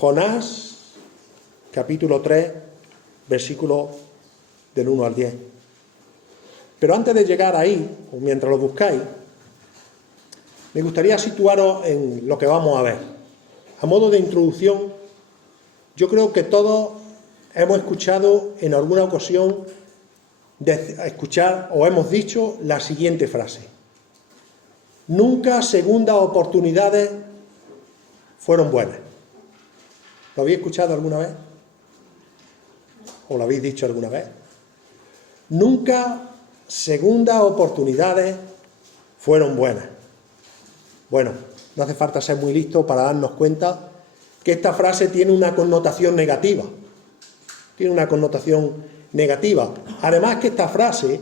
Jonás, capítulo 3, versículos del 1 al 10. Pero antes de llegar ahí, o mientras lo buscáis, me gustaría situaros en lo que vamos a ver. A modo de introducción, yo creo que todos hemos escuchado en alguna ocasión escuchar o hemos dicho la siguiente frase: nunca segundas oportunidades fueron buenas. ¿Lo habéis escuchado alguna vez? ¿O lo habéis dicho alguna vez? Nunca segundas oportunidades fueron buenas. Bueno, no hace falta ser muy listo para darnos cuenta que esta frase tiene una connotación negativa. Tiene una connotación negativa. Además que esta frase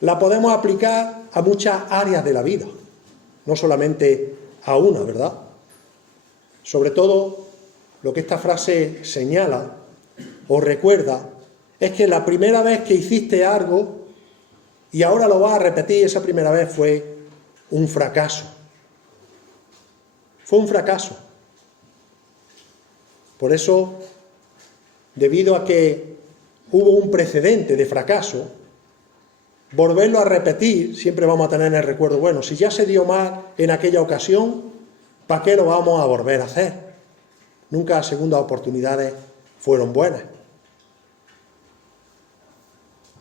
la podemos aplicar a muchas áreas de la vida, no solamente a una, ¿verdad? Sobre todo, lo que esta frase señala o recuerda es que la primera vez que hiciste algo y ahora lo vas a repetir, esa primera vez fue un fracaso. Fue un fracaso. Por eso, debido a que hubo un precedente de fracaso, volverlo a repetir, siempre vamos a tener en el recuerdo, bueno, si ya se dio mal en aquella ocasión, ¿para qué lo vamos a volver a hacer? Nunca las segundas oportunidades fueron buenas.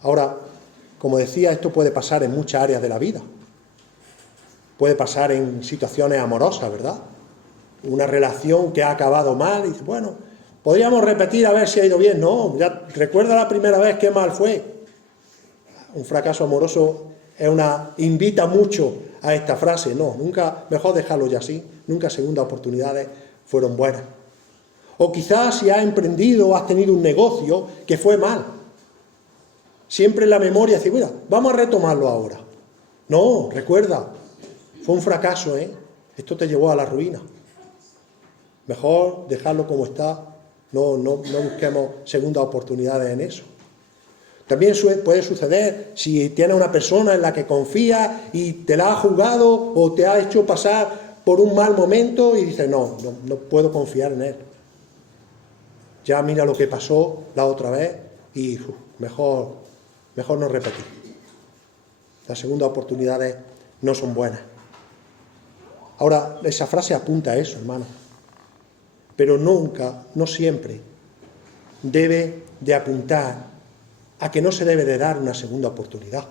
Ahora, como decía, esto puede pasar en muchas áreas de la vida. Puede pasar en situaciones amorosas, ¿verdad? Una relación que ha acabado mal y dice, bueno, podríamos repetir a ver si ha ido bien. No, ya recuerda la primera vez qué mal fue. Un fracaso amoroso invita mucho a esta frase. No, nunca, mejor dejarlo ya así. Nunca segundas oportunidades fueron buenas. O quizás si has emprendido o has tenido un negocio que fue mal. Siempre en la memoria decir, mira, vamos a retomarlo ahora. No, recuerda, fue un fracaso, ¿eh? Esto te llevó a la ruina. Mejor dejarlo como está, no busquemos segundas oportunidades en eso. También puede suceder si tienes una persona en la que confías y te la ha jugado o te ha hecho pasar por un mal momento y dices, no puedo confiar en él. Ya mira lo que pasó la otra vez y mejor no repetir. Las segundas oportunidades no son buenas. Ahora, esa frase apunta a eso, hermano. Pero nunca, no siempre, debe de apuntar a que no se debe de dar una segunda oportunidad.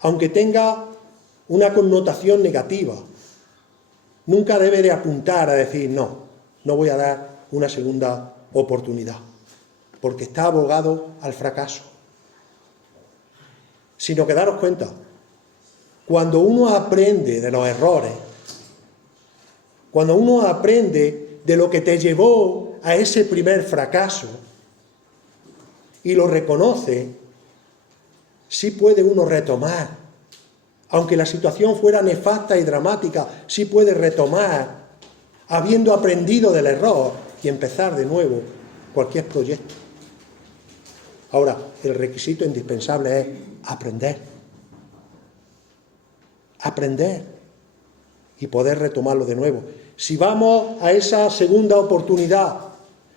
Aunque tenga una connotación negativa, nunca debe de apuntar a decir, no voy a dar una segunda oportunidad, porque está abogado al fracaso. Sino que daros cuenta, cuando uno aprende de los errores, cuando uno aprende de lo que te llevó a ese primer fracaso y lo reconoce, sí puede uno retomar. Aunque la situación fuera nefasta y dramática, sí puede retomar, habiendo aprendido del error y empezar de nuevo cualquier proyecto. Ahora, el requisito indispensable es aprender. Aprender y poder retomarlo de nuevo. Si vamos a esa segunda oportunidad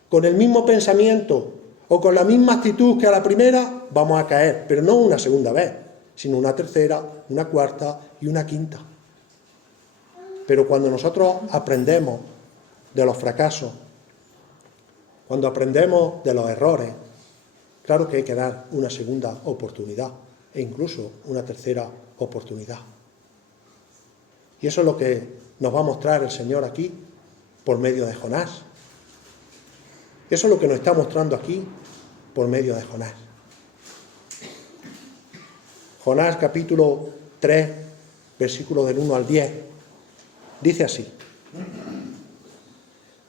con el mismo pensamiento o con la misma actitud que a la primera, vamos a caer, pero no una segunda vez, sino una tercera, una cuarta y una quinta. Pero cuando nosotros aprendemos de los fracasos, cuando aprendemos de los errores, claro que hay que dar una segunda oportunidad e incluso una tercera oportunidad. Y eso es lo que nos va a mostrar el Señor aquí por medio de Jonás. Eso es lo que nos está mostrando aquí por medio de Jonás. Jonás capítulo 3, versículos del 1 al 10, dice así: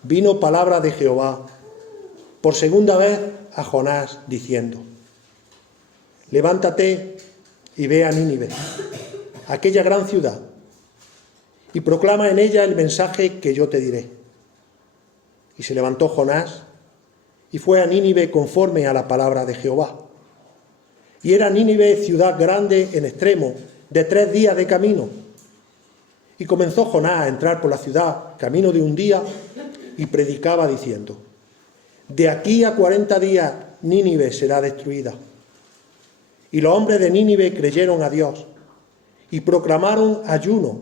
Vino palabra de Jehová por segunda vez a Jonás diciendo: Levántate y ve a Nínive, aquella gran ciudad, y proclama en ella el mensaje que yo te diré. Y se levantó Jonás y fue a Nínive conforme a la palabra de Jehová. Y era Nínive ciudad grande en extremo, de 3 días de camino. Y comenzó Jonás a entrar por la ciudad, camino de un día, y predicaba diciendo: de aquí a 40 días Nínive será destruida. Y los hombres de Nínive creyeron a Dios y proclamaron ayuno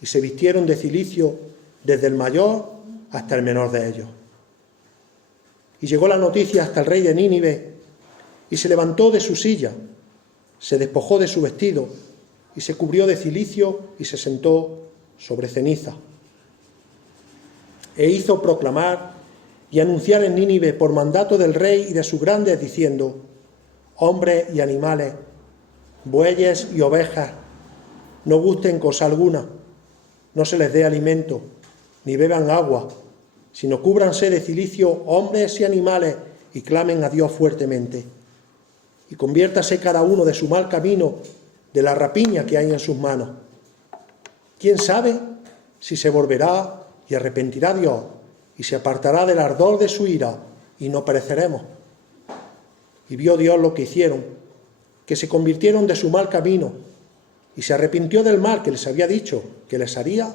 y se vistieron de cilicio desde el mayor hasta el menor de ellos. Y llegó la noticia hasta el rey de Nínive y se levantó de su silla, se despojó de su vestido y se cubrió de cilicio y se sentó sobre ceniza. E hizo proclamar y anunciar en Nínive por mandato del rey y de sus grandes, diciendo: hombres y animales, bueyes y ovejas, no gusten cosa alguna, no se les dé alimento, ni beban agua, sino cúbranse de cilicio hombres y animales y clamen a Dios fuertemente. Y conviértase cada uno de su mal camino, de la rapiña que hay en sus manos. ¿Quién sabe si se volverá y arrepentirá Dios y se apartará del ardor de su ira y no pereceremos? Y vio Dios lo que hicieron, que se convirtieron de su mal camino, y se arrepintió del mal que les había dicho que les haría,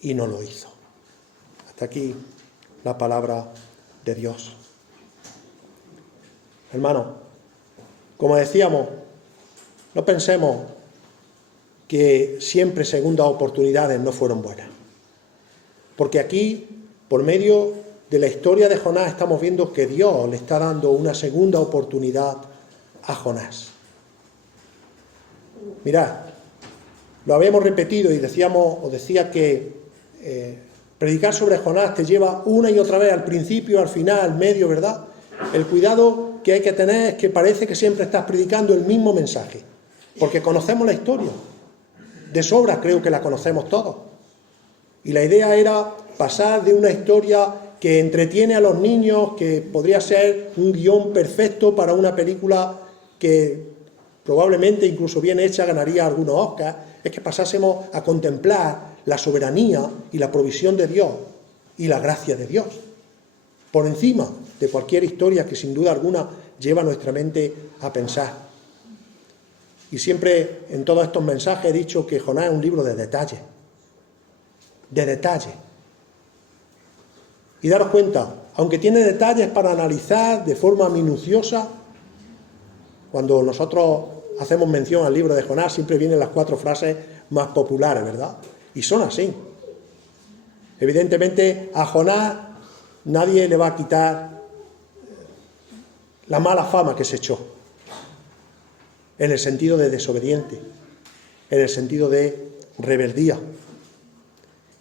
y no lo hizo. Hasta aquí la palabra de Dios. Hermanos, como decíamos, no pensemos que siempre segundas oportunidades no fueron buenas. Porque aquí, por medio de la historia de Jonás, estamos viendo que Dios le está dando una segunda oportunidad a Jonás. Mirad, lo habíamos repetido y decía que predicar sobre Jonás te lleva una y otra vez al principio, al final, al medio, ¿verdad? El cuidado que hay que tener es que parece que siempre estás predicando el mismo mensaje, porque conocemos la historia. De sobra creo que la conocemos todos. Y la idea era pasar de una historia que entretiene a los niños, que podría ser un guión perfecto para una película que probablemente incluso bien hecha ganaría algunos Oscars, es que pasásemos a contemplar la soberanía y la provisión de Dios y la gracia de Dios, por encima de cualquier historia que sin duda alguna lleva nuestra mente a pensar. Y siempre en todos estos mensajes he dicho que Jonás es un libro de detalle. Y daros cuenta, aunque tiene detalles para analizar de forma minuciosa, cuando nosotros hacemos mención al libro de Jonás siempre vienen las 4 frases más populares, ¿verdad? Y son así. Evidentemente a Jonás nadie le va a quitar la mala fama que se echó, en el sentido de desobediente, en el sentido de rebeldía.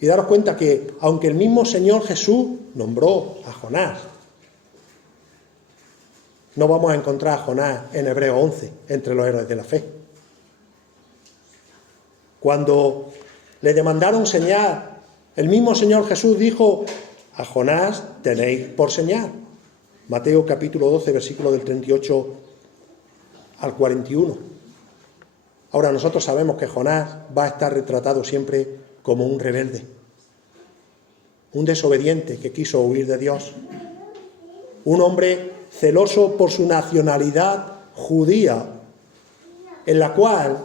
Y daros cuenta que, aunque el mismo Señor Jesús nombró a Jonás, no vamos a encontrar a Jonás en Hebreos 11, entre los héroes de la fe. Cuando le demandaron señal, el mismo Señor Jesús dijo: a Jonás tenéis por señal. Mateo capítulo 12, versículo del 38 al 41. Ahora nosotros sabemos que Jonás va a estar retratado siempre como un rebelde, un desobediente que quiso huir de Dios, un hombre celoso por su nacionalidad judía, en la cual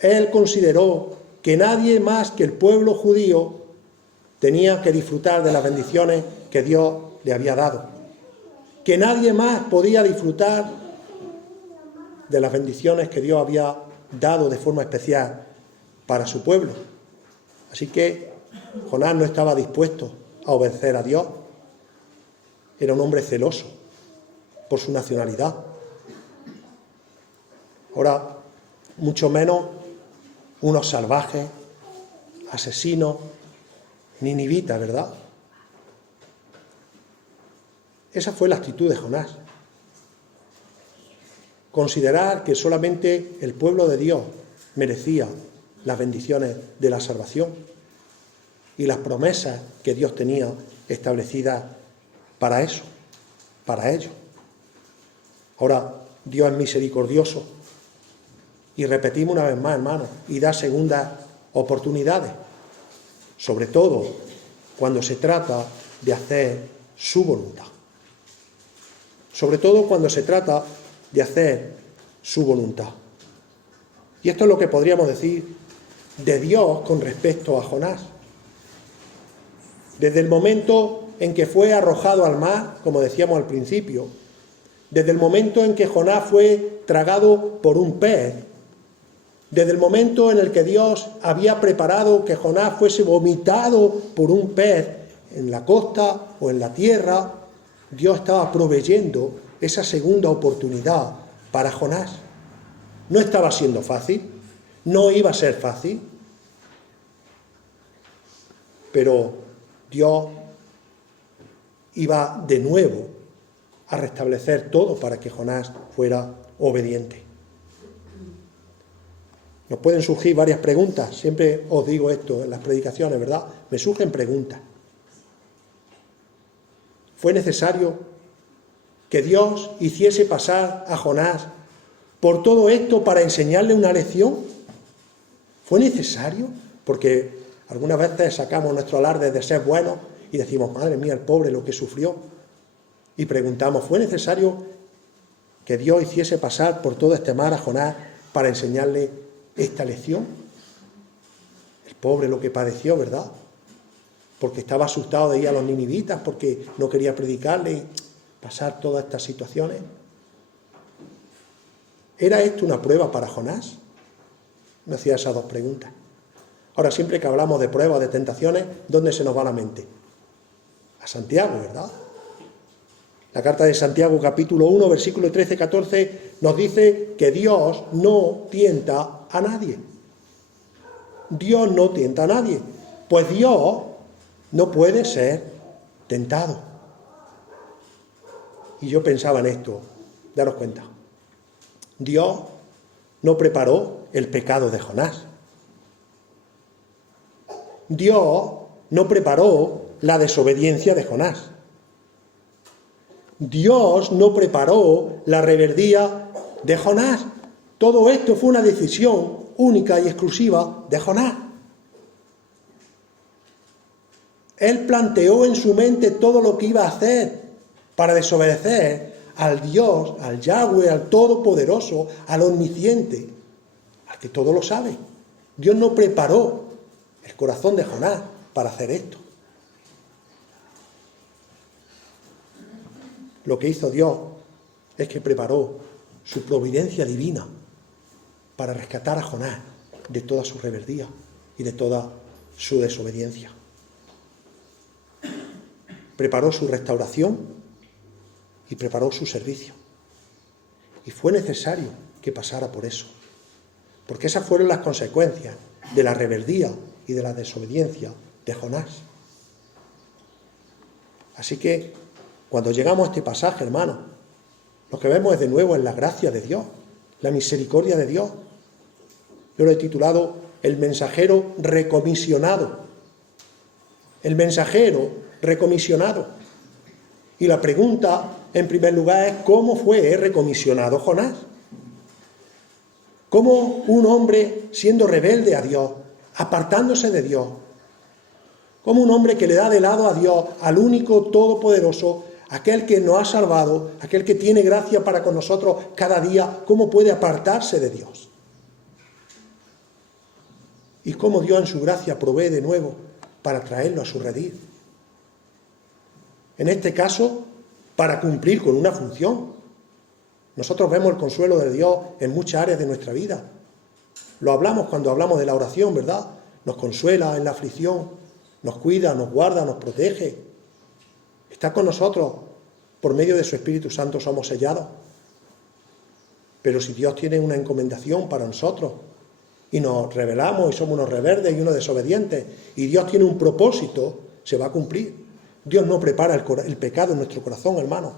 él consideró que nadie más que el pueblo judío tenía que disfrutar de las bendiciones que Dios le había dado, que nadie más podía disfrutar de las bendiciones que Dios había dado de forma especial para su pueblo. Así que Jonás no estaba dispuesto a obedecer a Dios. Era un hombre celoso por su nacionalidad. Ahora, mucho menos unos salvajes, asesinos, ninivitas, ¿verdad? Esa fue la actitud de Jonás. Considerar que solamente el pueblo de Dios merecía las bendiciones de la salvación y las promesas que Dios tenía establecidas para eso, para ellos. Ahora, Dios es misericordioso y repetimos una vez más, hermanos, y da segundas oportunidades, sobre todo cuando se trata de hacer su voluntad. Sobre todo cuando se trata de hacer su voluntad. Y esto es lo que podríamos decir de Dios con respecto a Jonás. Desde el momento en que fue arrojado al mar, como decíamos al principio, desde el momento en que Jonás fue tragado por un pez, desde el momento en el que Dios había preparado que Jonás fuese vomitado por un pez en la costa o en la tierra, Dios estaba proveyendo esa segunda oportunidad para Jonás. No estaba siendo fácil, no iba a ser fácil, pero Dios iba de nuevo a restablecer todo para que Jonás fuera obediente. Nos pueden surgir varias preguntas, siempre os digo esto en las predicaciones, ¿verdad? Me surgen preguntas. ¿Fue necesario que Dios hiciese pasar a Jonás por todo esto para enseñarle una lección? ¿Fue necesario? Porque algunas veces sacamos nuestro alarde de ser buenos y decimos, madre mía, el pobre lo que sufrió. Y preguntamos, ¿fue necesario que Dios hiciese pasar por todo este mar a Jonás para enseñarle esta lección? El pobre lo que padeció, ¿verdad? Porque estaba asustado de ir a los ninivitas, porque no quería predicarle y pasar todas estas situaciones. ¿Era esto una prueba para Jonás? Me hacía esas dos preguntas. Ahora, siempre que hablamos de pruebas, de tentaciones, ¿dónde se nos va la mente? A Santiago, ¿verdad? La carta de Santiago, capítulo 1, versículo 13-14, nos dice que Dios no tienta a nadie. Dios no tienta a nadie. Pues Dios no puede ser tentado. Y yo pensaba en esto, daros cuenta. Dios no preparó el pecado de Jonás. Dios no preparó la desobediencia de Jonás. Dios no preparó la rebeldía de Jonás. Todo esto fue una decisión única y exclusiva de Jonás. Él planteó en su mente todo lo que iba a hacer para desobedecer al Dios, al Yahweh, al Todopoderoso, al Omnisciente, al que todo lo sabe. Dios no preparó el corazón de Jonás para hacer esto. Lo que hizo Dios es que preparó su providencia divina para rescatar a Jonás de toda su rebeldía y de toda su desobediencia. Preparó su restauración y preparó su servicio. Y fue necesario que pasara por eso, porque esas fueron las consecuencias de la rebeldía y de la desobediencia de Jonás. Así que, cuando llegamos a este pasaje, hermanos, lo que vemos es de nuevo en la gracia de Dios, la misericordia de Dios. Yo lo he titulado el mensajero recomisionado. El mensajero recomisionado. Y la pregunta, en primer lugar, es ¿cómo fue recomisionado Jonás? ¿Cómo un hombre siendo rebelde a Dios, apartándose de Dios, como un hombre que le da de lado a Dios, al único todopoderoso, aquel que nos ha salvado, aquel que tiene gracia para con nosotros cada día, cómo puede apartarse de Dios? Y cómo Dios en su gracia provee de nuevo para traerlo a su redil. En este caso, para cumplir con una función. Nosotros vemos el consuelo de Dios en muchas áreas de nuestra vida. Lo hablamos cuando hablamos de la oración, ¿verdad? Nos consuela en la aflicción, nos cuida, nos guarda, nos protege. Está con nosotros. Por medio de su Espíritu Santo somos sellados. Pero si Dios tiene una encomendación para nosotros y nos rebelamos y somos unos rebeldes y unos desobedientes y Dios tiene un propósito, se va a cumplir. Dios no prepara el pecado en nuestro corazón, hermano.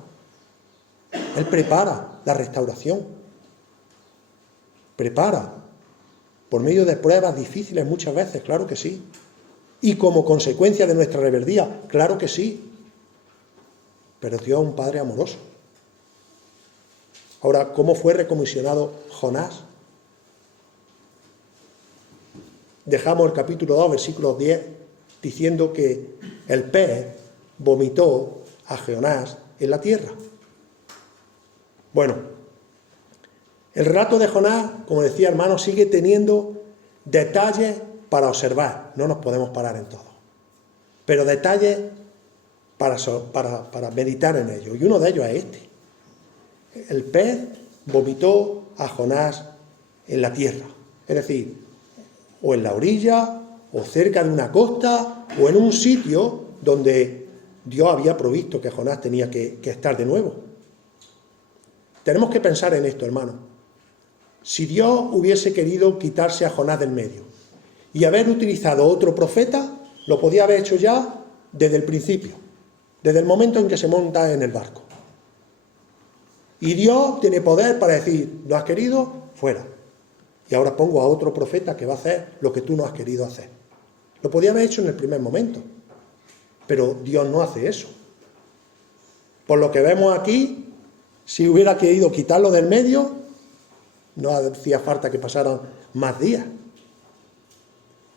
Él prepara la restauración. Prepara. Por medio de pruebas difíciles muchas veces, claro que sí. Y como consecuencia de nuestra rebeldía, claro que sí. Pero Dios es un Padre amoroso. Ahora, ¿cómo fue recomisionado Jonás? Dejamos el capítulo 2, versículo 10, diciendo que el pez vomitó a Jonás en la tierra. Bueno, el relato de Jonás, como decía hermano, sigue teniendo detalles para observar. No nos podemos parar en todo. pero detalles para meditar en ellos. Y uno de ellos es este. El pez vomitó a Jonás en la tierra, es decir, o en la orilla, o cerca de una costa, o en un sitio donde Dios había provisto que Jonás tenía que estar de nuevo. Tenemos que pensar en esto, hermano. Si Dios hubiese querido quitarse a Jonás del medio y haber utilizado otro profeta, lo podía haber hecho ya desde el principio, desde el momento en que se monta en el barco. Y Dios tiene poder para decir, ¿no has querido? Fuera. Y ahora pongo a otro profeta que va a hacer lo que tú no has querido hacer. Lo podía haber hecho en el primer momento, pero Dios no hace eso. Por lo que vemos aquí, si hubiera querido quitarlo del medio, no hacía falta que pasaran más días.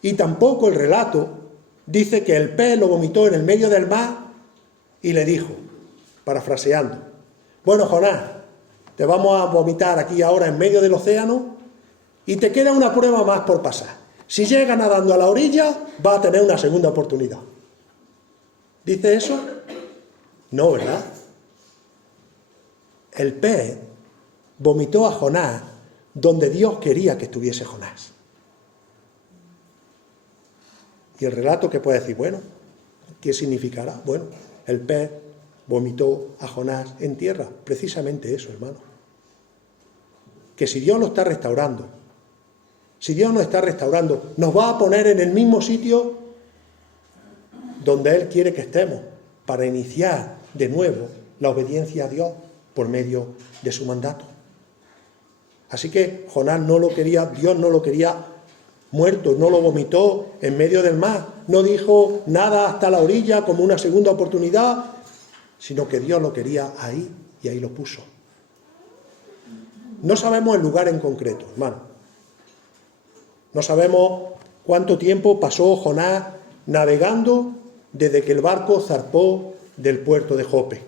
Y tampoco el relato dice que el pez lo vomitó en el medio del mar y le dijo, parafraseando, bueno, Jonás, te vamos a vomitar aquí ahora en medio del océano y te queda una prueba más por pasar. Si llegas nadando a la orilla, vas a tener una segunda oportunidad. ¿Dice eso? No, ¿verdad? El pez vomitó a Jonás donde Dios quería que estuviese Jonás. Y el relato que puede decir, bueno, ¿qué significará? Bueno, el pez vomitó a Jonás en tierra. Precisamente eso, hermano. Que si Dios lo está restaurando, si Dios nos está restaurando, nos va a poner en el mismo sitio donde Él quiere que estemos, para iniciar de nuevo la obediencia a Dios por medio de su mandato. Así que Jonás no lo quería, Dios no lo quería muerto, no lo vomitó en medio del mar, no dijo nada hasta la orilla como una segunda oportunidad, sino que Dios lo quería ahí y ahí lo puso. No sabemos el lugar en concreto, hermano. No sabemos cuánto tiempo pasó Jonás navegando desde que el barco zarpó del puerto de Jope.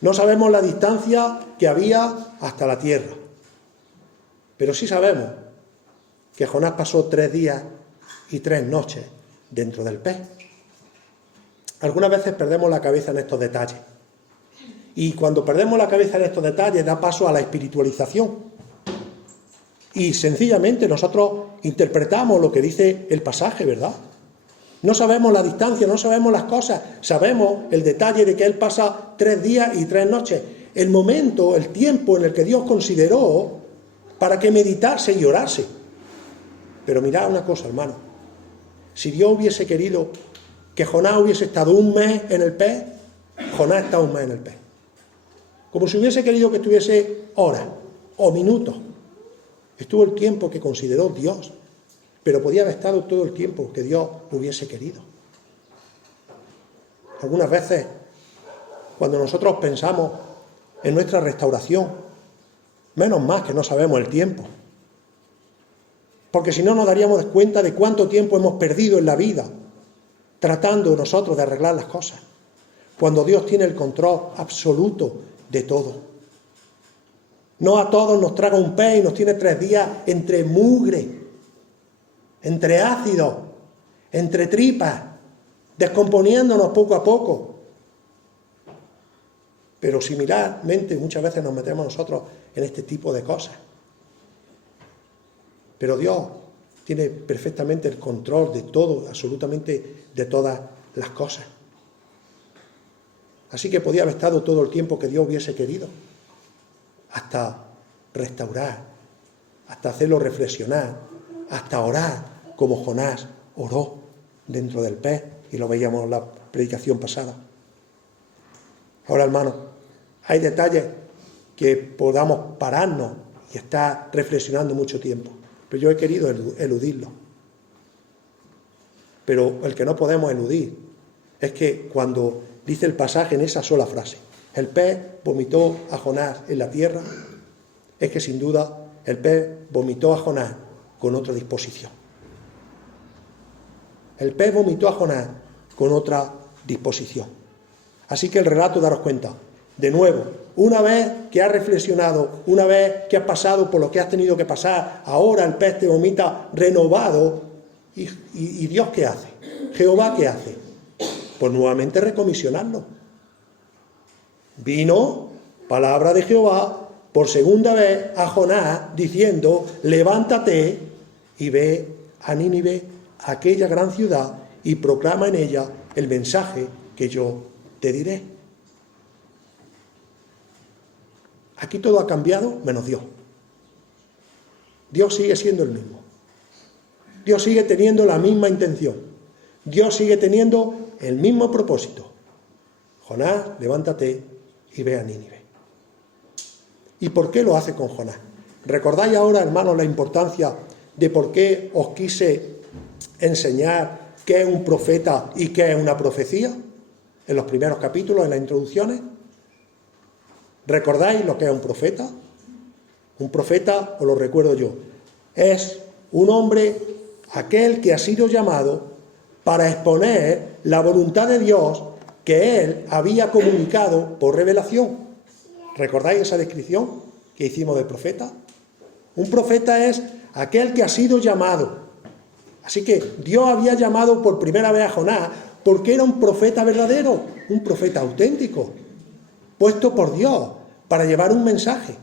No sabemos la distancia que había hasta la tierra. Pero sí sabemos que Jonás pasó 3 días y 3 noches dentro del pez. Algunas veces perdemos la cabeza en estos detalles. Y cuando perdemos la cabeza en estos detalles da paso a la espiritualización. Y sencillamente nosotros interpretamos lo que dice el pasaje, ¿verdad? No sabemos la distancia, no sabemos las cosas, sabemos el detalle de que él pasa 3 días y 3 noches. El momento, el tiempo en el que Dios consideró para que meditase y orase. Pero mirad una cosa, hermano. Si Dios hubiese querido que Jonás hubiese estado 1 mes en el pez, Jonás está 1 mes en el pez. Como si hubiese querido que estuviese horas o minutos. Estuvo el tiempo que consideró Dios, pero podía haber estado todo el tiempo que Dios hubiese querido. Algunas veces, cuando nosotros pensamos en nuestra restauración, menos más que no sabemos el tiempo, porque si no nos daríamos cuenta de cuánto tiempo hemos perdido en la vida tratando nosotros de arreglar las cosas, cuando Dios tiene el control absoluto de todo. No a todos nos traga un pez y nos tiene 3 días entre mugre, entre ácidos, entre tripas, descomponiéndonos poco a poco. Pero similarmente muchas veces nos metemos nosotros en este tipo de cosas. Pero Dios tiene perfectamente el control de todo, absolutamente de todas las cosas. Así que podía haber estado todo el tiempo que Dios hubiese querido, hasta restaurar, hasta hacerlo reflexionar, hasta orar, como Jonás oró dentro del pez, y lo veíamos en la predicación pasada. Ahora, hermanos, hay detalles que podamos pararnos y estar reflexionando mucho tiempo, pero yo he querido eludirlo. Pero el que no podemos eludir es que cuando dice el pasaje en esa sola frase, el pez vomitó a Jonás en la tierra, es que sin duda el pez vomitó a Jonás con otra disposición. El pez vomitó a Jonás con otra disposición. Así que el relato, daros cuenta, de nuevo, una vez que has reflexionado, una vez que has pasado por lo que has tenido que pasar, ahora el pez te vomita renovado. ¿Y Dios qué hace? ¿Jehová qué hace? pues nuevamente recomisionarlo. Vino palabra de Jehová por segunda vez a Jonás diciendo: levántate y ve a Nínive, aquella gran ciudad, y proclama en ella el mensaje que yo te diré. Aquí todo ha cambiado menos Dios. Dios sigue siendo el mismo. Dios sigue teniendo la misma intención. Dios sigue teniendo el mismo propósito. Jonás, levántate y ve a Nínive. ¿Y por qué lo hace con Jonás? ¿Recordáis ahora, hermanos, la importancia de por qué os quise enseñar qué es un profeta y qué es una profecía? En los primeros capítulos, en las introducciones. ¿Recordáis lo que es un profeta? Un profeta, os lo recuerdo yo, es un hombre, aquel que ha sido llamado para exponer la voluntad de Dios que él había comunicado por revelación. ¿Recordáis esa descripción que hicimos de profeta? Un profeta es aquel que ha sido llamado. Así que Dios había llamado por primera vez a Jonás porque era un profeta verdadero, un profeta auténtico, puesto por Dios para llevar un mensaje.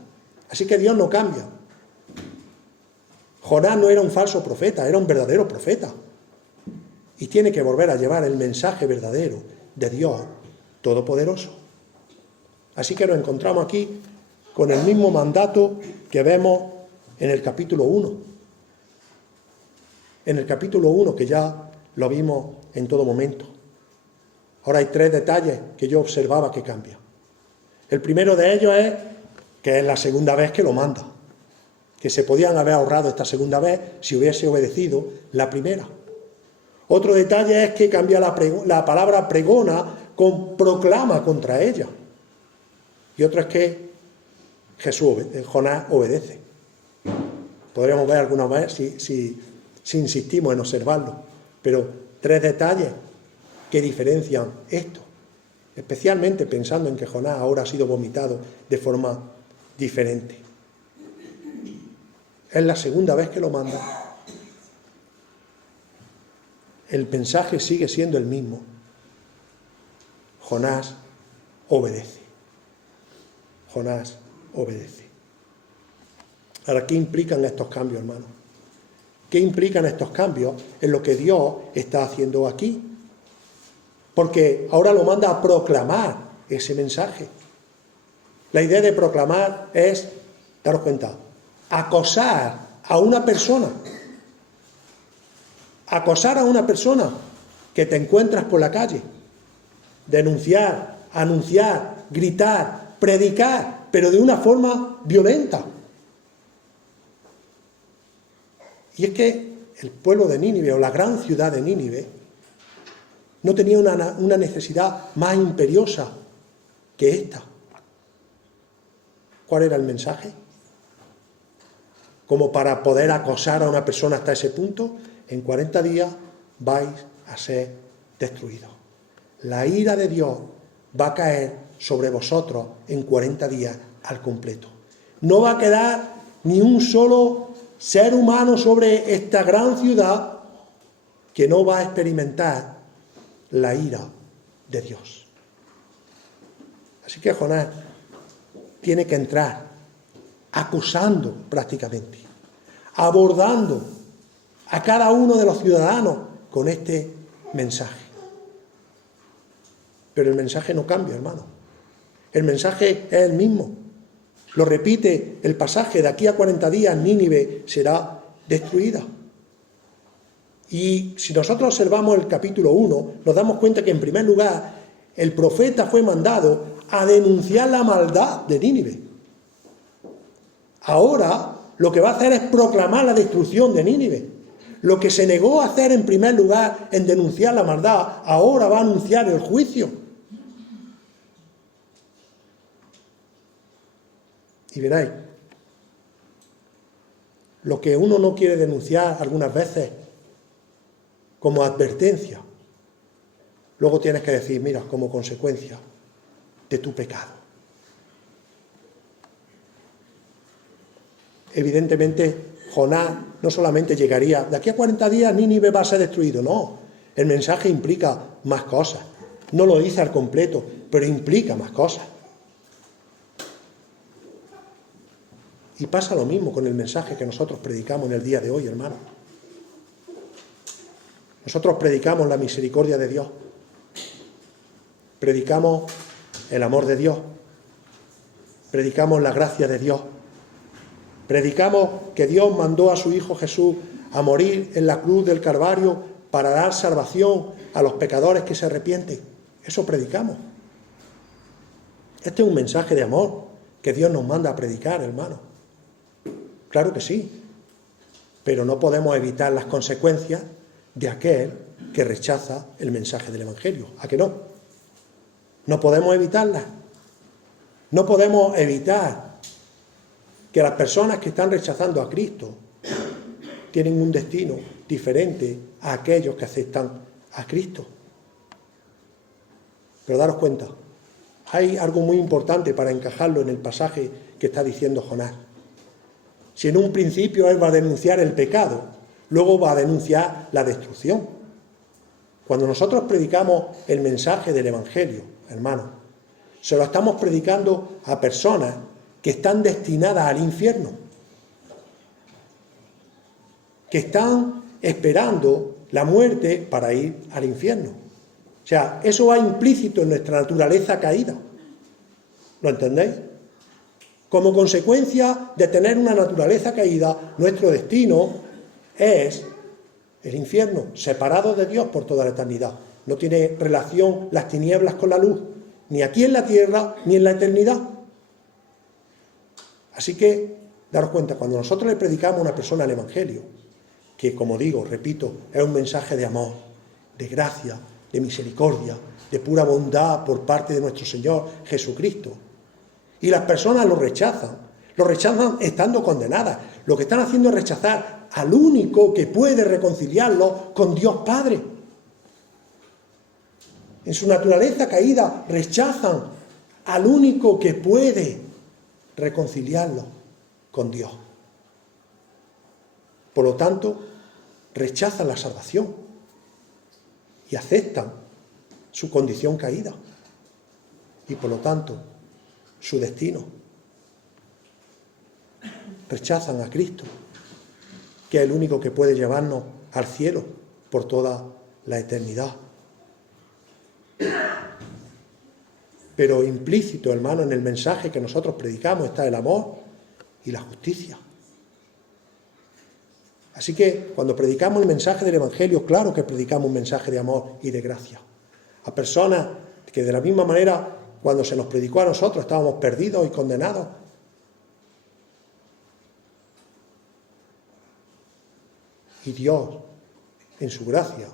Así que Dios no cambia. Jonás no era un falso profeta, era un verdadero profeta. Y tiene que volver a llevar el mensaje verdadero de Dios Todopoderoso. Así que nos encontramos aquí con el mismo mandato que vemos en el capítulo 1. En el capítulo 1, que ya lo vimos en todo momento. Ahora hay 3 detalles que yo observaba que cambian. El primero de ellos es que es la segunda vez que lo manda, que se podían haber ahorrado esta segunda vez si hubiese obedecido la primera. Otro detalle es que cambia la palabra pregona con proclama contra ella. Y otro es que Jonás obedece. Podríamos ver alguna vez si insistimos en observarlo, pero 3 detalles que diferencian esto, especialmente pensando en que Jonás ahora ha sido vomitado de forma diferente. Es la segunda vez que lo manda. El mensaje sigue siendo el mismo. Jonás obedece. Jonás obedece. Ahora, ¿qué implican estos cambios, hermano? ¿Qué implican estos cambios en lo que Dios está haciendo aquí? Porque ahora lo manda a proclamar ese mensaje. La idea de proclamar es, daros cuenta, acosar a una persona. Acosar a una persona que te encuentras por la calle. Denunciar, anunciar, gritar, predicar, pero de una forma violenta. Y es que el pueblo de Nínive, o la gran ciudad de Nínive, no tenía una necesidad más imperiosa que esta. ¿Cuál era el mensaje? Como para poder acosar a una persona hasta ese punto, en 40 días vais a ser destruidos. La ira de Dios va a caer sobre vosotros en 40 días al completo. No va a quedar ni un solo ser humano sobre esta gran ciudad que no va a experimentar la ira de Dios. Así que Jonás tiene que entrar acusando prácticamente, abordando a cada uno de los ciudadanos con este mensaje. Pero el mensaje no cambia, hermano. El mensaje es el mismo. Lo repite el pasaje: de aquí a 40 días Nínive será destruida. Y si nosotros observamos el capítulo 1, nos damos cuenta que en primer lugar el profeta fue mandado a denunciar la maldad de Nínive. Ahora lo que va a hacer es proclamar la destrucción de Nínive. Lo que se negó a hacer en primer lugar en denunciar la maldad, ahora va a anunciar el juicio. Y veréis, lo que uno no quiere denunciar algunas veces como advertencia, luego tienes que decir, mira, como consecuencia de tu pecado. Evidentemente, Jonás no solamente llegaría, de aquí a 40 días Nínive va a ser destruido, no. El mensaje implica más cosas. no lo dice al completo, pero implica más cosas. Y pasa lo mismo con el mensaje que nosotros predicamos en el día de hoy, hermano. Nosotros predicamos la misericordia de Dios, predicamos el amor de Dios, predicamos la gracia de Dios, predicamos que Dios mandó a su Hijo Jesús a morir en la cruz del Calvario para dar salvación a los pecadores que se arrepienten. Eso predicamos. Este es un mensaje de amor que Dios nos manda a predicar, hermano. Claro que sí, pero no podemos evitar las consecuencias de aquel que rechaza el mensaje del Evangelio. ¿A que no? No podemos evitarlas. No podemos evitar que las personas que están rechazando a Cristo tienen un destino diferente a aquellos que aceptan a Cristo. Pero daros cuenta, hay algo muy importante para encajarlo en el pasaje que está diciendo Jonás. Si en un principio él va a denunciar el pecado, luego va a denunciar la destrucción. Cuando nosotros predicamos el mensaje del Evangelio, hermano, se lo estamos predicando a personas que están destinadas al infierno, que están esperando la muerte para ir al infierno. O sea, eso va implícito en nuestra naturaleza caída. ¿Lo entendéis? Como consecuencia de tener una naturaleza caída, nuestro destino es el infierno, separado de Dios por toda la eternidad. No tiene relación las tinieblas con la luz, ni aquí en la tierra, ni en la eternidad. Así que, daros cuenta, cuando nosotros le predicamos a una persona el Evangelio, que como digo, repito, es un mensaje de amor, de gracia, de misericordia, de pura bondad por parte de nuestro Señor Jesucristo, y las personas lo rechazan estando condenadas, lo que están haciendo es rechazar al único que puede reconciliarlo con Dios Padre. En su naturaleza caída rechazan al único que puede reconciliarlo con Dios. Por lo tanto, rechazan la salvación y aceptan su condición caída y por lo tanto su destino. Rechazan a Cristo, que es el único que puede llevarnos al cielo por toda la eternidad. Pero implícito, hermano, en el mensaje que nosotros predicamos está el amor y la justicia. Así que cuando predicamos el mensaje del Evangelio, claro que predicamos un mensaje de amor y de gracia. A personas que de la misma manera, cuando se nos predicó a nosotros, estábamos perdidos y condenados. Y Dios, en su gracia,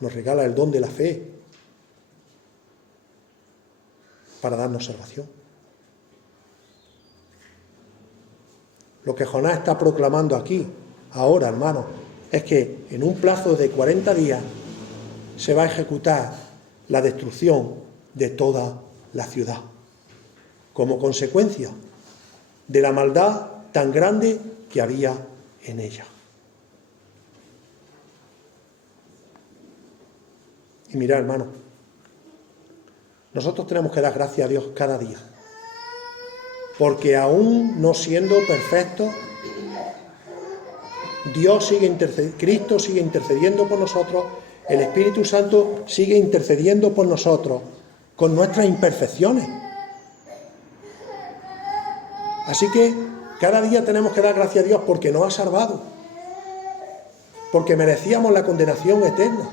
nos regala el don de la fe para darnos salvación. Lo que Jonás está proclamando aquí, ahora, hermano, es que en un plazo de 40 días se va a ejecutar la destrucción de toda la ciudad, como consecuencia de la maldad tan grande que había en ella. Y mirad, hermano, nosotros tenemos que dar gracias a Dios cada día, porque aún no siendo perfectos, Cristo sigue intercediendo por nosotros, el Espíritu Santo sigue intercediendo por nosotros con nuestras imperfecciones. Así que cada día tenemos que dar gracias a Dios porque nos ha salvado, porque merecíamos la condenación eterna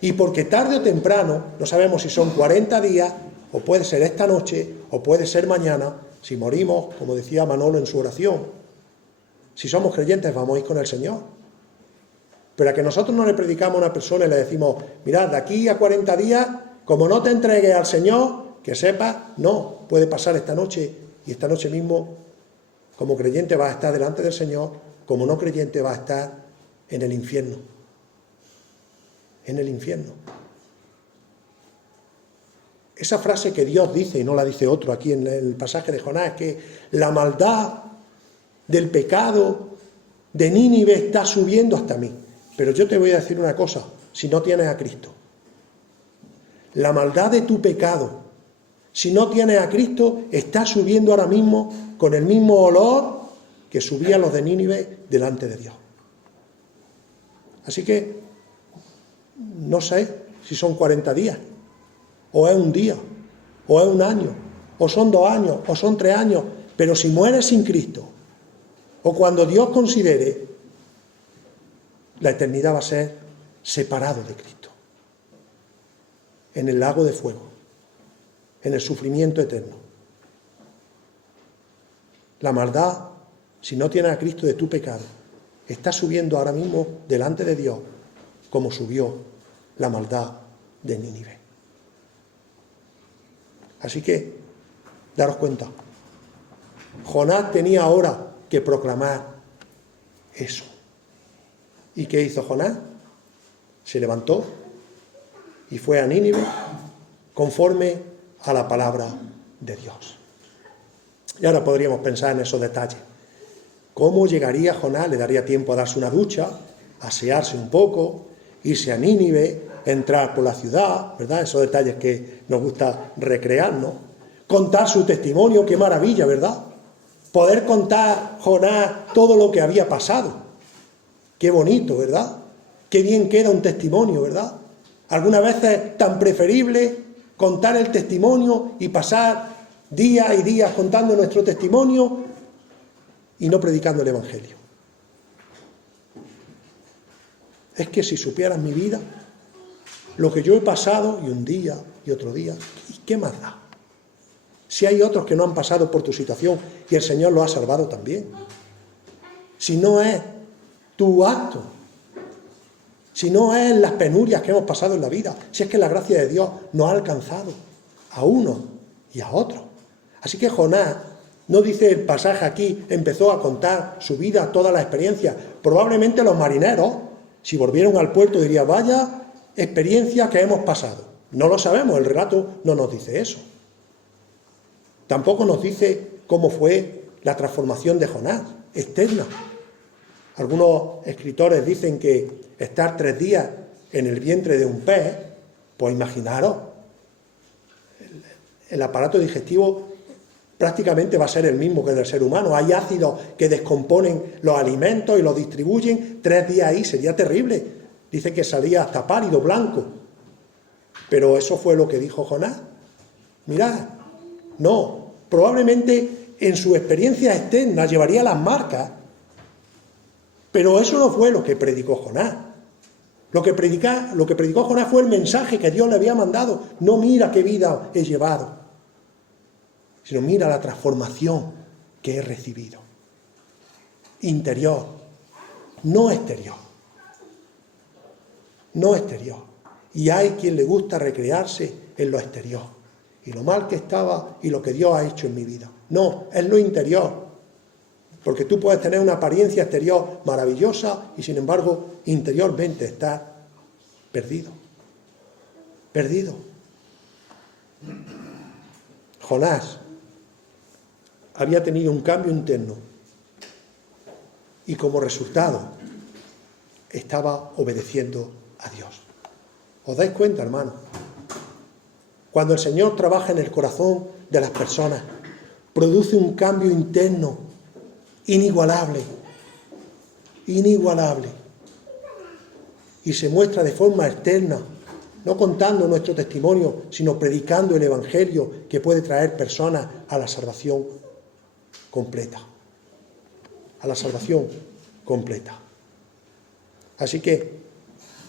y porque tarde o temprano, no sabemos si son 40 días o puede ser esta noche o puede ser mañana, si morimos, como decía Manolo en su oración, si somos creyentes vamos a ir con el Señor. Pero a que nosotros no le predicamos a una persona y le decimos, mirad, de aquí a 40 días, como no te entregues al Señor, que sepas, no, puede pasar esta noche y esta noche mismo, como creyente vas a estar delante del Señor, como no creyente vas a estar en el infierno. En el infierno. Esa frase que Dios dice, y no la dice otro aquí en el pasaje de Jonás, es que la maldad del pecado de Nínive está subiendo hasta mí. Pero yo te voy a decir una cosa, si no tienes a Cristo, la maldad de tu pecado. Si no tienes a Cristo, estás subiendo ahora mismo con el mismo olor que subían los de Nínive delante de Dios. Así que no sé si son 40 días, o es un día, o es un año, o son 2 años, o son 3 años, pero si mueres sin Cristo, o cuando Dios considere, la eternidad va a ser separado de Cristo, en el lago de fuego, en el sufrimiento eterno. La maldad, si no tienes a Cristo de tu pecado, está subiendo ahora mismo delante de Dios, como subió la maldad de Nínive. Así que, daros cuenta, Jonás tenía ahora que proclamar eso. ¿Y qué hizo Jonás? Se levantó y fue a Nínive conforme a la palabra de Dios. Y ahora podríamos pensar en esos detalles. ¿Cómo llegaría Jonás? Le daría tiempo a darse una ducha, asearse un poco, irse a Nínive, entrar por la ciudad, ¿verdad? Esos detalles que nos gusta recrearnos. Contar su testimonio, qué maravilla, ¿verdad? Poder contar Jonás todo lo que había pasado. Qué bonito, ¿verdad? Qué bien queda un testimonio, ¿verdad? Algunas veces es tan preferible contar el testimonio y pasar días y días contando nuestro testimonio y no predicando el Evangelio. Es que si supieras mi vida, lo que yo he pasado, y un día y otro día, ¿y qué más da? Si hay otros que no han pasado por tu situación y el Señor los ha salvado también. Si no es tu acto, si no es las penurias que hemos pasado en la vida, si es que la gracia de Dios nos ha alcanzado a unos y a otros. Así que Jonás, no dice el pasaje aquí, empezó a contar su vida, toda la experiencia. Probablemente los marineros, si volvieron al puerto, dirían, vaya experiencia que hemos pasado. No lo sabemos, el relato no nos dice eso. Tampoco nos dice cómo fue la transformación de Jonás, externa. Algunos escritores dicen que estar 3 días en el vientre de un pez, pues imaginaros, el aparato digestivo prácticamente va a ser el mismo que el del ser humano. Hay ácidos que descomponen los alimentos y los distribuyen. 3 días ahí sería terrible. Dice que salía hasta pálido, blanco. Pero eso fue lo que dijo Jonás. Mirad, no, probablemente en su experiencia externa llevaría las marcas, pero eso no fue lo que predicó Jonás. Lo que predicó Jonás fue el mensaje que Dios le había mandado. No mira qué vida he llevado, sino mira la transformación que he recibido. Interior, no exterior. No exterior. Y hay quien le gusta recrearse en lo exterior, y lo mal que estaba y lo que Dios ha hecho en mi vida. No, es lo interior. Porque tú puedes tener una apariencia exterior maravillosa y sin embargo interiormente estar perdido. Perdido. Jonás había tenido un cambio interno y como resultado estaba obedeciendo a Dios. ¿Os dais cuenta, hermano? Cuando el Señor trabaja en el corazón de las personas, produce un cambio interno inigualable, inigualable, y se muestra de forma externa, no contando nuestro testimonio, sino predicando el Evangelio que puede traer personas a la salvación completa, a la salvación completa. Así que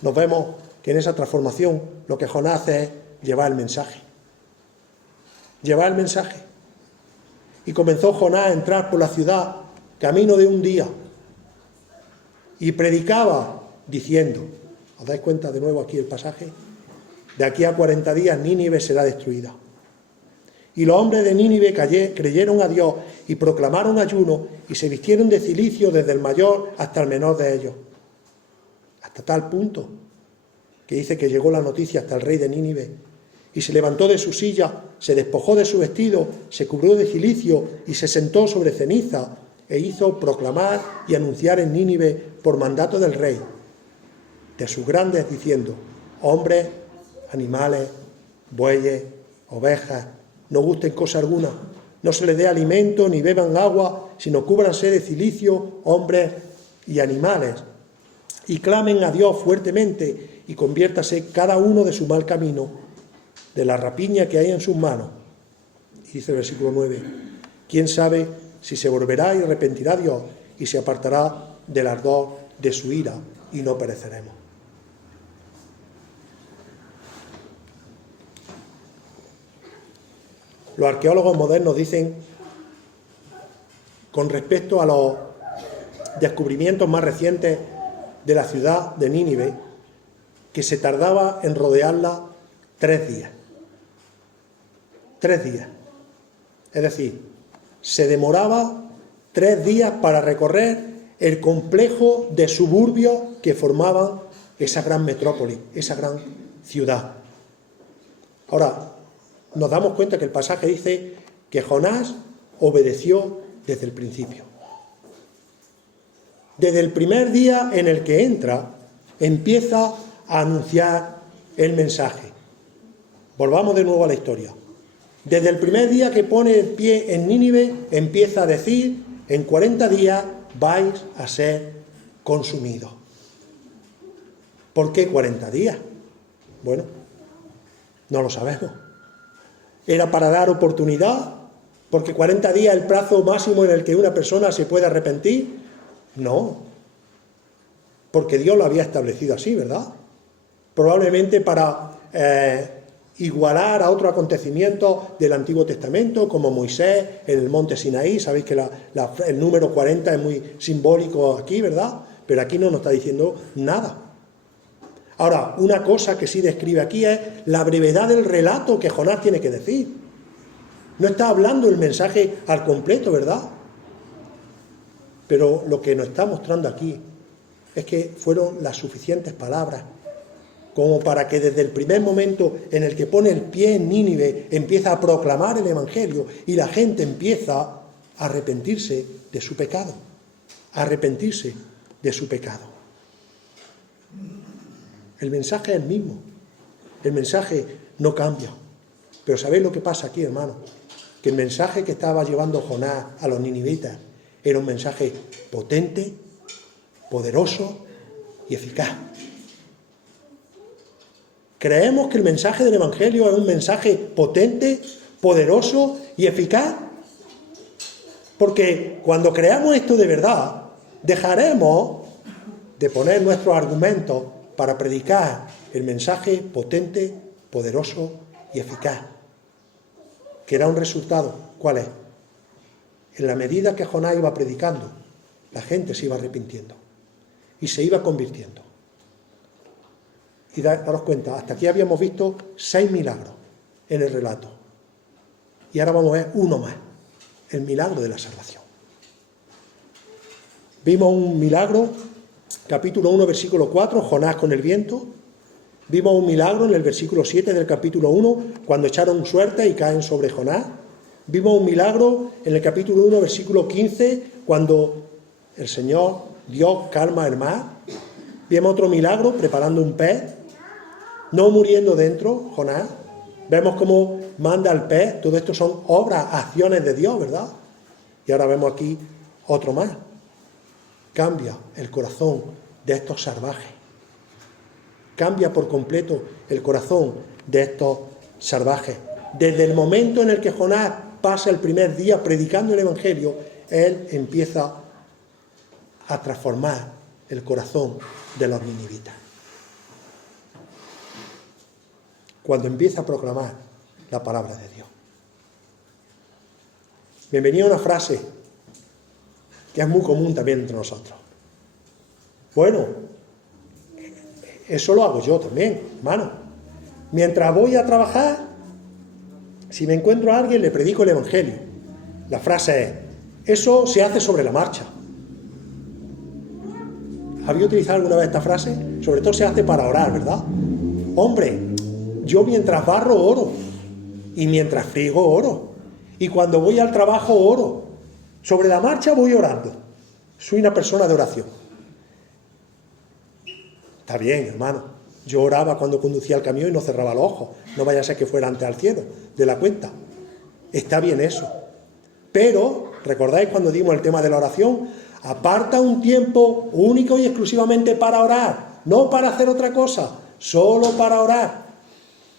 nos vemos que en esa transformación lo que Jonás hace es llevar el mensaje. Llevar el mensaje. Y comenzó Jonás a entrar por la ciudad, camino de un día, y predicaba diciendo, ¿os dais cuenta de nuevo aquí el pasaje? De aquí a 40 días Nínive será destruida. Y los hombres de Nínive creyeron a Dios y proclamaron ayuno y se vistieron de cilicio desde el mayor hasta el menor de ellos. Hasta tal punto que dice que llegó la noticia hasta el rey de Nínive y se levantó de su silla, se despojó de su vestido, se cubrió de cilicio y se sentó sobre ceniza e hizo proclamar y anunciar en Nínive por mandato del rey, de sus grandes diciendo, hombres, animales bueyes, ovejas, no gusten cosa alguna, no se les dé alimento ni beban agua, sino cúbranse de cilicio hombres y animales, y clamen a Dios fuertemente, y conviértase cada uno de su mal camino, de la rapiña que hay en sus manos. Y dice el versículo 9, ¿quién sabe si se volverá y arrepentirá Dios y se apartará del ardor de su ira y no pereceremos? Los arqueólogos modernos dicen, con respecto a los descubrimientos más recientes de la ciudad de Nínive, que se tardaba en rodearla 3 días. 3 días. Es decir, se demoraba 3 días para recorrer el complejo de suburbios que formaban esa gran metrópoli, esa gran ciudad. Ahora, nos damos cuenta que el pasaje dice que Jonás obedeció desde el principio. Desde el primer día en el que entra, empieza a anunciar el mensaje. Volvamos de nuevo a la historia. Desde el primer día que pone el pie en Nínive, empieza a decir, en 40 días vais a ser consumidos. ¿Por qué 40 días? Bueno, no lo sabemos. ¿Era para dar oportunidad? ¿Porque 40 días es el plazo máximo en el que una persona se puede arrepentir? No. Porque Dios lo había establecido así, ¿verdad? Probablemente para igualar a otros acontecimientos del Antiguo Testamento, como Moisés en el monte Sinaí. Sabéis que el número 40 es muy simbólico aquí, ¿verdad? Pero aquí no nos está diciendo nada. Ahora, una cosa que sí describe aquí es la brevedad del relato que Jonás tiene que decir. No está hablando el mensaje al completo, ¿verdad? Pero lo que nos está mostrando aquí es que fueron las suficientes palabras como para que desde el primer momento en el que pone el pie en Nínive empieza a proclamar el Evangelio y la gente empieza a arrepentirse de su pecado, a arrepentirse de su pecado. El mensaje es el mismo, el mensaje no cambia. Pero ¿sabéis lo que pasa aquí, hermano? Que el mensaje que estaba llevando Jonás a los ninivitas era un mensaje potente, poderoso y eficaz. ¿Creemos que el mensaje del Evangelio es un mensaje potente, poderoso y eficaz? Porque cuando creamos esto de verdad, dejaremos de poner nuestros argumentos para predicar el mensaje potente, poderoso y eficaz. ¿Que era un resultado? ¿Cuál es? En la medida que Jonás iba predicando, la gente se iba arrepintiendo y se iba convirtiendo. Y daros cuenta, hasta aquí habíamos visto 6 milagros en el relato. Y ahora vamos a ver uno más, el milagro de la salvación. Vimos un milagro, capítulo 1, versículo 4, Jonás con el viento. Vimos un milagro en el versículo 7 del capítulo 1, cuando echaron suerte y caen sobre Jonás. Vimos un milagro en el capítulo 1, versículo 15, cuando el Señor, Dios, calma el mar. Vimos otro milagro preparando un pez, no muriendo dentro, Jonás. Vemos cómo manda al pez. Todo esto son obras, acciones de Dios, ¿verdad? Y ahora vemos aquí otro más. Cambia el corazón de estos salvajes. Cambia por completo el corazón de estos salvajes. Desde el momento en el que Jonás pasa el primer día predicando el Evangelio, él empieza a transformar el corazón de los ninivitas. Cuando empieza a proclamar la palabra de Dios. Me venía una frase que es muy común también entre nosotros. Bueno, eso lo hago yo también, hermano. Mientras voy a trabajar, si me encuentro a alguien, le predico el Evangelio. La frase es, eso se hace sobre la marcha. ¿Habéis utilizado alguna vez esta frase? Sobre todo se hace para orar, ¿verdad? Hombre, yo mientras barro oro, y mientras friego oro, y cuando voy al trabajo oro. Sobre la marcha voy orando. Soy una persona de oración. Está bien, hermano, Yo oraba cuando conducía el camión y no cerraba los ojos. No vaya a ser que fuera antes al cielo de la cuenta. Está bien eso. Pero, ¿recordáis cuando dimos el tema de la oración? Aparta un tiempo único y exclusivamente para orar. No para hacer otra cosa, solo para orar.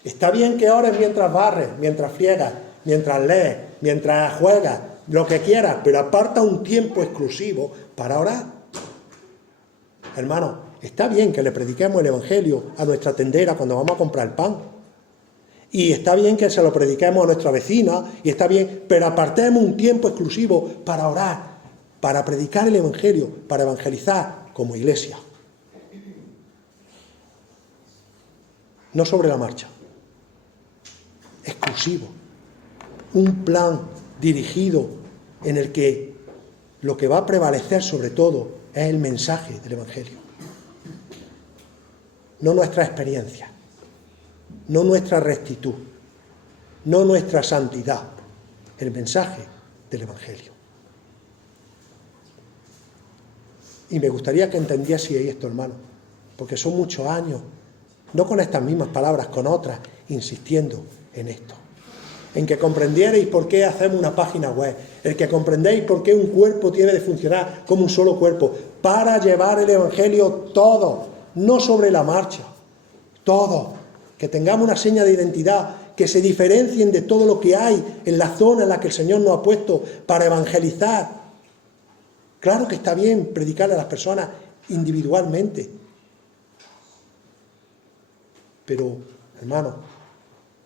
Está bien que ores mientras barres, mientras friegas, mientras lees, mientras juegas, lo que quieras, pero aparta un tiempo exclusivo para orar. Hermano, está bien que le prediquemos el Evangelio a nuestra tendera cuando vamos a comprar el pan. Y está bien que se lo prediquemos a nuestra vecina, y está bien, pero apartemos un tiempo exclusivo para orar, para predicar el Evangelio, para evangelizar como iglesia. No sobre la marcha. Exclusivo. Un plan dirigido en el que lo que va a prevalecer sobre todo es el mensaje del Evangelio. No nuestra experiencia, no nuestra rectitud, no nuestra santidad, el mensaje del Evangelio. Y me gustaría que entendieseis esto, hermano, porque son muchos años, no con estas mismas palabras, con otras, insistiendo en esto. En que comprendierais por qué hacemos una página web, el que comprendéis por qué un cuerpo tiene de funcionar como un solo cuerpo, para llevar el Evangelio todo, no sobre la marcha, todo, que tengamos una seña de identidad, que se diferencien de todo lo que hay en la zona en la que el Señor nos ha puesto para evangelizar. Claro que está bien predicarle a las personas individualmente, pero, hermano,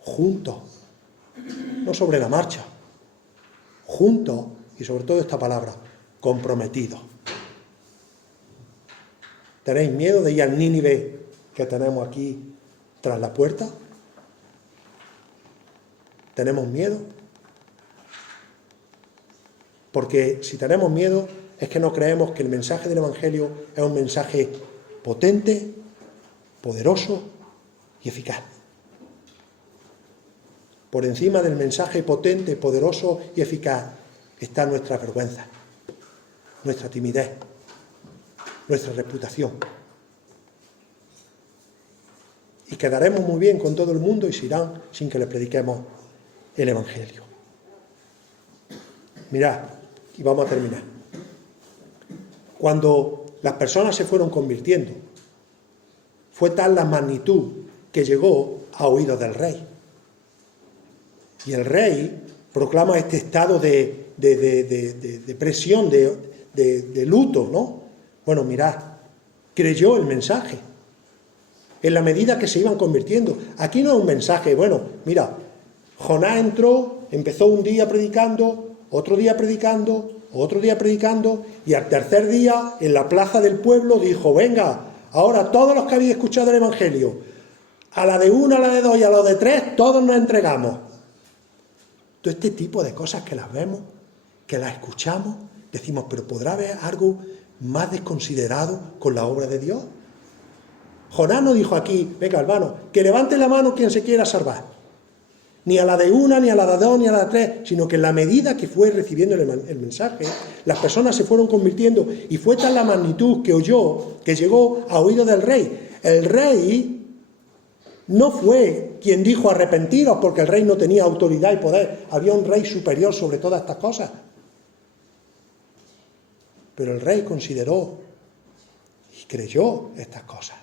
juntos, no sobre la marcha, juntos, y sobre todo esta palabra, comprometidos. ¿Tenéis miedo de ir al Nínive que tenemos aquí tras la puerta? ¿Tenemos miedo? Porque si tenemos miedo es que no creemos que el mensaje del Evangelio es un mensaje potente, poderoso y eficaz. Por encima del mensaje potente, poderoso y eficaz está nuestra vergüenza, nuestra timidez, nuestra reputación. Y quedaremos muy bien con todo el mundo y se irán sin que les prediquemos el Evangelio. Mirad, y vamos a terminar. Cuando las personas se fueron convirtiendo, fue tal la magnitud que llegó a oídos del rey. Y el rey proclama este estado de presión, de luto, ¿no? Bueno, mirad, creyó el mensaje. En la medida que se iban convirtiendo. Aquí no es un mensaje, bueno, mira, Jonás entró, empezó un día predicando, otro día predicando, otro día predicando, y al tercer día, en la plaza del pueblo, dijo, venga, ahora todos los que habéis escuchado el Evangelio, a la de una, a la de dos y a la de tres, todos nos entregamos. Todo este tipo de cosas que las vemos, que las escuchamos, decimos, pero ¿podrá haber algo más desconsiderado con la obra de Dios? Jonás no dijo aquí, venga hermano, que levante la mano quien se quiera salvar. Ni a la de una, ni a la de dos, ni a la de tres, sino que en la medida que fue recibiendo el mensaje, las personas se fueron convirtiendo y fue tal la magnitud que oyó, que llegó a oídos del rey. El rey no fue quien dijo arrepentiros porque el rey no tenía autoridad y poder, había un rey superior sobre todas estas cosas. Pero el rey consideró y creyó estas cosas.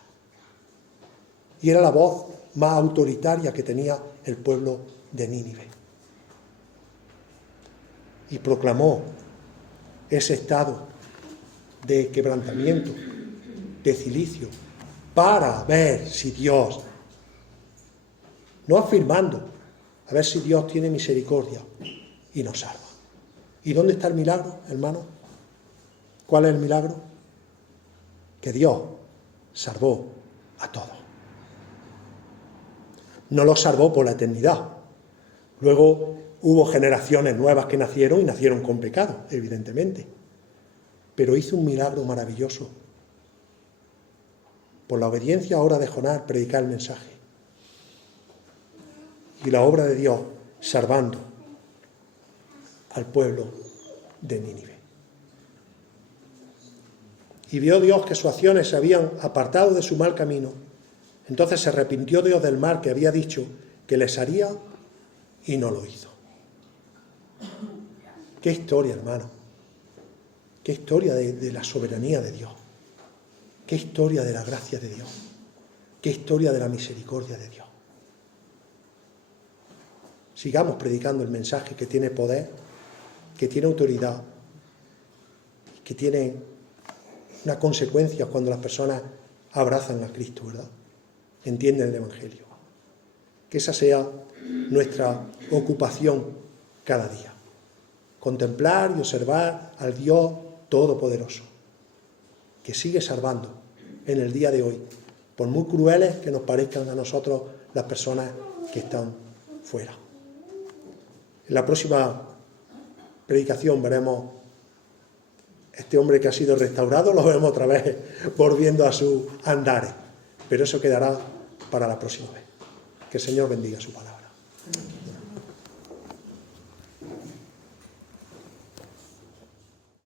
Y era la voz más autoritaria que tenía el pueblo de Nínive. Y proclamó ese estado de quebrantamiento, de cilicio, para ver si Dios, no afirmando, a ver si Dios tiene misericordia y nos salva. ¿Y dónde está el milagro, hermano? ¿Cuál es el milagro? Que Dios salvó a todos. No los salvó por la eternidad. Luego hubo generaciones nuevas que nacieron y nacieron con pecado, evidentemente. Pero hizo un milagro maravilloso. Por la obediencia ahora de Jonás, predicar el mensaje. Y la obra de Dios salvando al pueblo de Nínive. Y vio Dios que sus acciones se habían apartado de su mal camino Entonces se arrepintió Dios del mal que había dicho que les haría y no lo hizo. Qué historia, hermano. Qué historia de la soberanía de Dios. Qué historia de la gracia de Dios. Qué historia de la misericordia de Dios. Sigamos predicando el mensaje que tiene poder, que tiene autoridad, que tiene una consecuencia cuando las personas abrazan a Cristo, ¿verdad? Entienden el Evangelio. Que esa sea nuestra ocupación cada día. Contemplar y observar al Dios Todopoderoso, que sigue salvando en el día de hoy, por muy crueles que nos parezcan a nosotros las personas que están fuera. En la próxima predicación veremos este hombre que ha sido restaurado, lo vemos otra vez volviendo a sus andares, pero eso quedará para la próxima vez. Que el Señor bendiga su palabra.